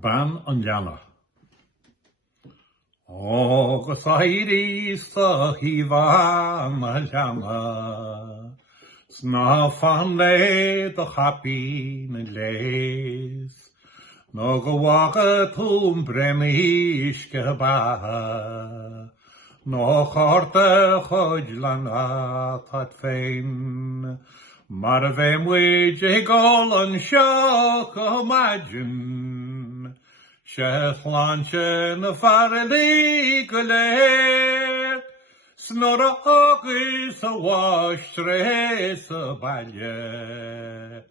Ban an leanna. Agus éirigh sa híomh a leanna, sná fan le do chaipín a gléas, nó go bhfágad tún uisce beatha, nó cárt a chuid leanna tá féin, mar a bheith muid ag anseo go maidin, sláinte na fhágas go léir, Nuair agus a mháistreas a baile,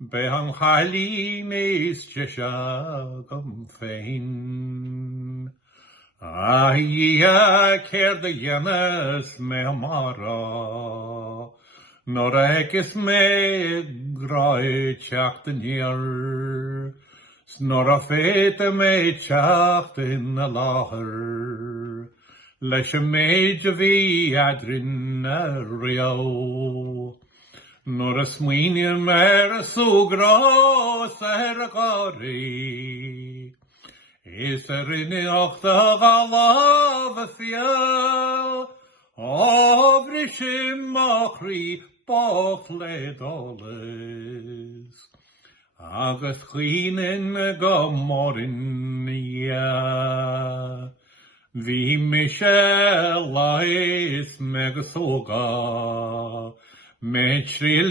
beidh cailín deise agam féin. Dhia céard a dhéanas mé mara, Nuair agus mé gráid teach den Nuair, Nuair a féite mé teach in a láthair, leis a méid a bhí adrin a riamh. Nuair a smaoineann mé a súgrás a gáirí, is a rinneocht a gálah a bfear, ábhris imachraí bách le dolas, agus chuoineann go maidin Dhia. Bhí me sé leis me go sóga, me trí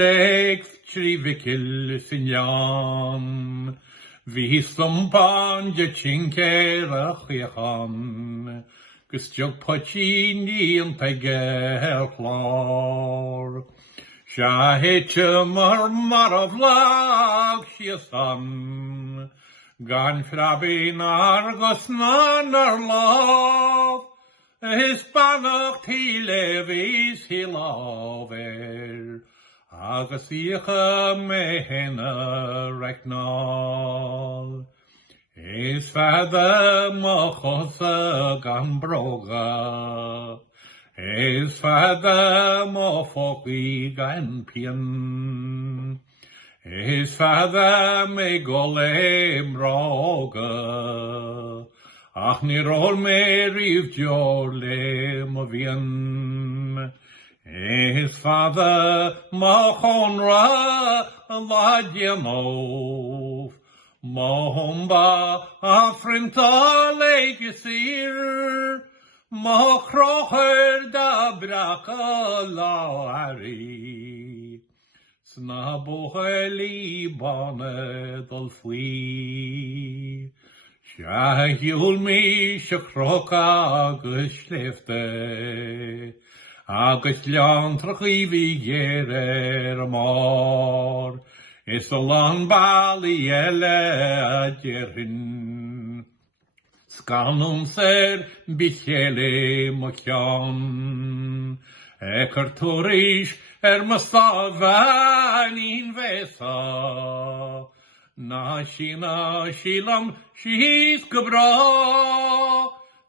bhicil sin lean, bhí slompán de tincéir a chuochan, gus teag potí níon teige chlár. Se héite mar a bhlág siasan, gan frabín agus nánar láb, is bannach tíle vís hí lábhair, agus íocha mé héna reicnáil. Is fada má chosa gan broga, is fada má fógaí gan pian, is fada mé go léim rága, ach ní ról mé riamh deor léim a bhíon. Is fada má chonra a bhadiamóh, má thomba a frintá léige sír, má chrochair da bracha láirí, sna bótha líbána dul faoi. Se hiúil mí se chrocha agus sléifte, agus leantrachaí bhí géir a mar, is a lan bailí eile a dearhin. Scanum ser bichéile mo ceann, cartúris ma stafan bheitha, na sílam síos go bra,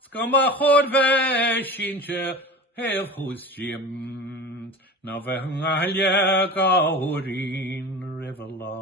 scama chóir sínte hef hústíim, na bheith ngáile gáthúirín ribh lá.